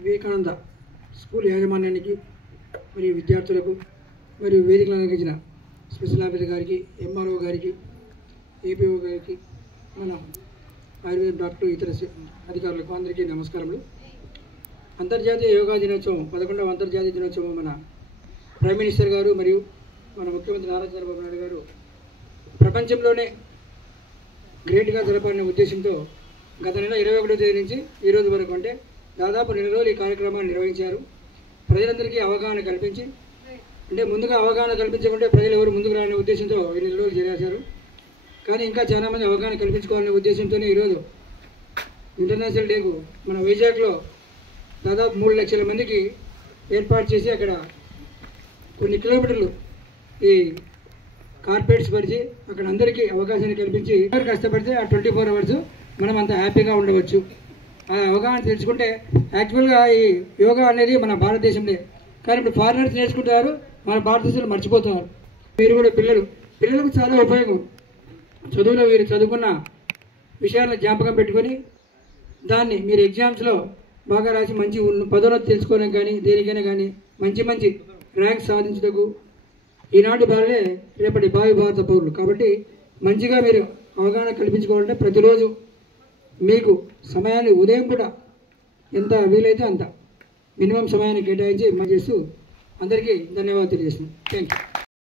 Vivekananda school యాజమాన్యానికి మరియు విద్యార్థులకు మరియు వేదికలను అందించిన స్పెషల్ ఆఫీసర్ గారికి, ఎంఆర్ఓ గారికి, ఏపీఓ గారికి, మన ఆయుర్వేద డాక్టర్, ఇతర అధికారులకు అందరికీ నమస్కారములు. అంతర్జాతీయ యోగా దినోత్సవం 11వ అంతర్జాతీయ దినోత్సవం మన ప్రైమ్ మినిస్టర్ గారు మరియు మన ముఖ్యమంత్రి నారా చంద్రబాబు నాయుడు గారు ప్రపంచంలోనే గ్రేట్గా జరపాలనే ఉద్దేశంతో గత నెల 21వ తేదీ నుంచి ఈ రోజు వరకు అంటే దాదాపు 2 రోజులు ఈ కార్యక్రమాన్ని నిర్వహించారు. ప్రజలందరికీ అవగాహన కల్పించి, అంటే ముందుగా అవగాహన కల్పించకుంటే ప్రజలు ఎవరు ముందుకు రాలనే ఉద్దేశంతో ఈ 2 రోజులు చేశారు. కానీ ఇంకా చాలామంది అవగాహన కల్పించుకోవాలనే ఉద్దేశంతోనే ఈరోజు ఇంటర్నేషనల్ డేకు మన వైజాగ్లో దాదాపు 3 లక్షల మందికి ఏర్పాటు చేసి అక్కడ కొన్ని కిలోమీటర్లు ఈ కార్పెట్స్ పరిచి అక్కడ అందరికీ అవకాశాన్ని కల్పించి కష్టపడితే ఆ 24 అవర్స్ మనం అంత హ్యాపీగా ఉండవచ్చు. ఆ అవగాహన తెలుసుకుంటే యాక్చువల్గా ఈ యోగా అనేది మన భారతదేశంలో, కానీ ఇప్పుడు ఫారినర్స్ నేర్చుకుంటారు, మన భారతదేశంలో మర్చిపోతున్నారు. మీరు కూడా పిల్లలకు చాలా ఉపయోగం. చదువులో వీరు చదువుకున్న విషయాలను జ్ఞాపకం పెట్టుకొని దాన్ని మీరు ఎగ్జామ్స్లో బాగా రాసి మంచి పదోన్నతి తెలుసుకోవడం కానీ దేనికైనా కానీ మంచి ర్యాంక్స్ సాధించటకు ఈనాటి బాలలే రేపటి భావి భారత పౌరులు. కాబట్టి మంచిగా మీరు అవగాహన కల్పించుకోవాలంటే ప్రతిరోజు మీకు సమయాన్ని ఉదయం కూడా ఎంత వీలైతే అంత మినిమం సమయాన్ని కేటాయించి చేస్తూ అందరికీ ధన్యవాదాలు తెలియజేస్తున్నాను. Thank you.